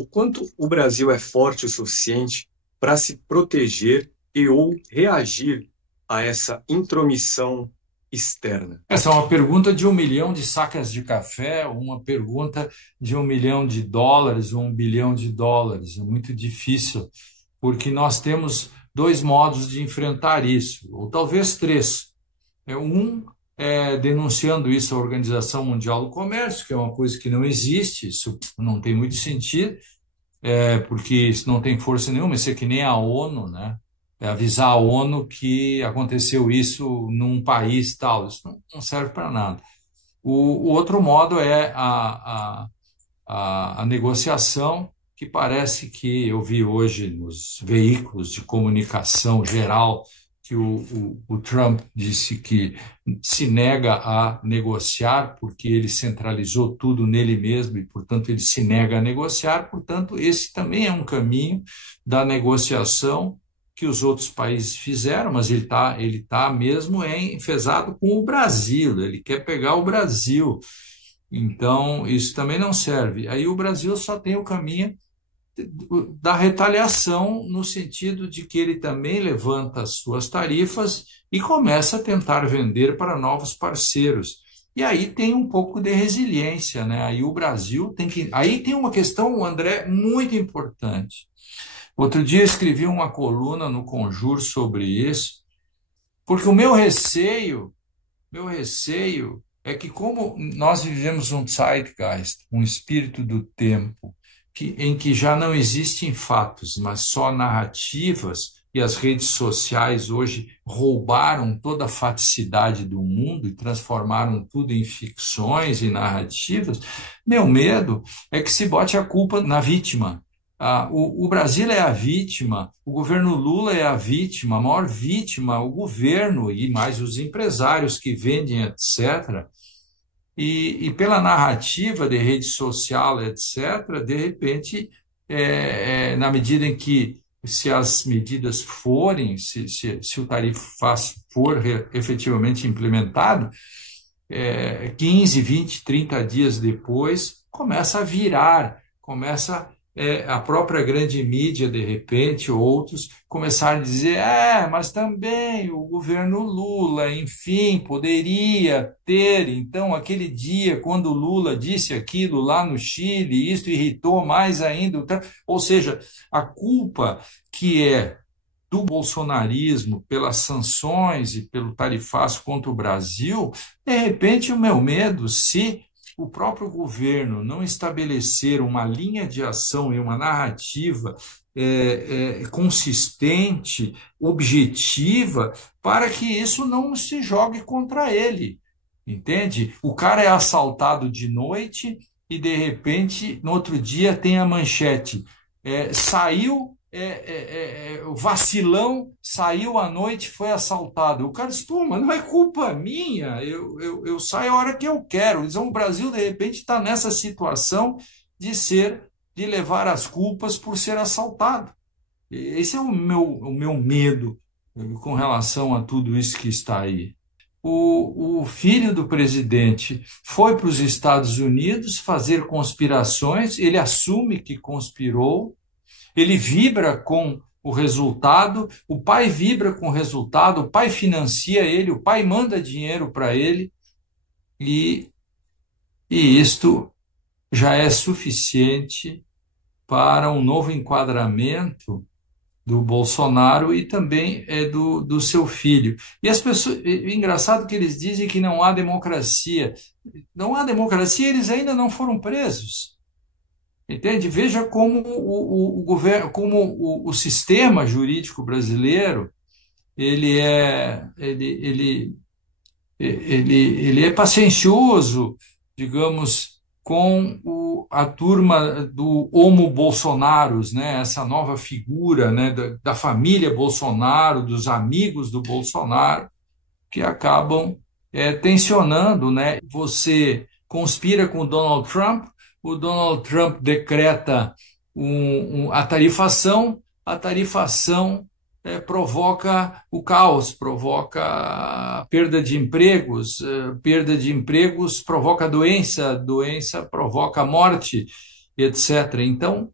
o quanto o Brasil é forte o suficiente para se proteger e ou reagir a essa intromissão externa? Essa é uma pergunta de 1 milhão de sacas de café, uma pergunta de 1 milhão de dólares ou 1 bilhão de dólares. É muito difícil, porque nós temos dois modos de enfrentar isso, ou talvez três. Um é denunciando isso à Organização Mundial do Comércio, que é uma coisa que não existe, isso não tem muito sentido, porque isso não tem força nenhuma, isso é que nem a ONU, né? É avisar a ONU que aconteceu isso num país tal, isso não serve para nada. O outro modo é a negociação, que parece que eu vi hoje nos veículos de comunicação geral que o Trump disse que se nega a negociar porque ele centralizou tudo nele mesmo e, portanto, ele se nega a negociar. Portanto, esse também é um caminho da negociação que os outros países fizeram, mas ele tá mesmo enfesado com o Brasil, ele quer pegar o Brasil. Então, isso também não serve. Aí o Brasil só tem o caminho da retaliação, no sentido de que ele também levanta as suas tarifas e começa a tentar vender para novos parceiros. E aí tem um pouco de resiliência, né? Aí o Brasil tem que. Aí tem uma questão, André, muito importante. Outro dia eu escrevi uma coluna no Conjur sobre isso, porque o meu receio é que, como nós vivemos um zeitgeist, um espírito do tempo, em que já não existem fatos, mas só narrativas, e as redes sociais hoje roubaram toda a faticidade do mundo e transformaram tudo em ficções e narrativas, meu medo é que se bote a culpa na vítima. O Brasil é a vítima, o governo Lula é a vítima, a maior vítima, o governo e mais os empresários que vendem, etc. E pela narrativa de rede social, etc., de repente, na medida em que, se as medidas forem, se o tarifaço for efetivamente implementado, 15, 20, 30 dias depois, começa a virar, começa a própria grande mídia, de repente, outros, começarem a dizer, mas também o governo Lula, enfim, poderia ter, então, aquele dia, quando o Lula disse aquilo lá no Chile, isso irritou mais ainda o Trump. Ou seja, a culpa que é do bolsonarismo pelas sanções e pelo tarifaço contra o Brasil, de repente, o meu medo, se o próprio governo não estabelecer uma linha de ação e uma narrativa consistente, objetiva, para que isso não se jogue contra ele, entende? O cara é assaltado de noite e, de repente, no outro dia tem a manchete. Saiu o vacilão, saiu à noite, foi assaltado. O cara disse, pô, mas não é culpa minha, eu saio a hora que eu quero. Então, o Brasil, de repente, está nessa situação de levar as culpas por ser assaltado. Esse é o meu medo com relação a tudo isso que está aí. O filho do presidente foi para os Estados Unidos fazer conspirações, ele assume que conspirou, ele vibra com o resultado, o pai vibra com o resultado, o pai financia ele, o pai manda dinheiro para ele, e, e isto já é suficiente para um novo enquadramento do Bolsonaro e também do seu filho. E as pessoas, engraçado que eles dizem que não há democracia. Não há democracia, eles ainda não foram presos. Entende? Veja como o governo, como o sistema jurídico brasileiro ele é paciencioso, digamos, com a turma do Homo Bolsonaros, né? Essa nova figura, né? Da família Bolsonaro, dos amigos do Bolsonaro, que acabam tensionando, né? Você conspira com o Donald Trump decreta a tarifação provoca o caos, provoca perda de empregos provoca doença, doença provoca morte, etc. Então,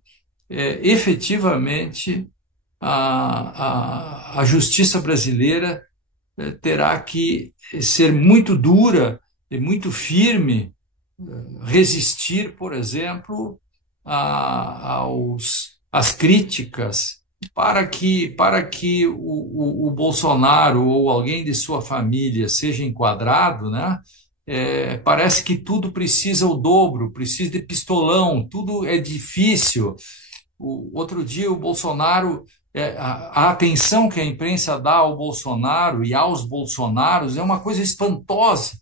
efetivamente a justiça brasileira terá que ser muito dura e muito firme, resistir, por exemplo, às críticas para que o Bolsonaro ou alguém de sua família seja enquadrado, né? Parece que tudo precisa o dobro, precisa de pistolão, tudo é difícil. Outro dia, o Bolsonaro, a atenção que a imprensa dá ao Bolsonaro e aos Bolsonaros é uma coisa espantosa,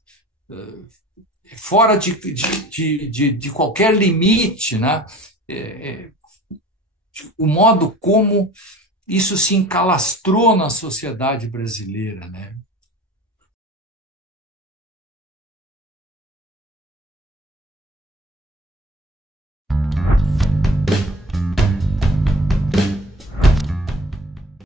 fora de qualquer limite, né? O modo como isso se encalastrou na sociedade brasileira, né?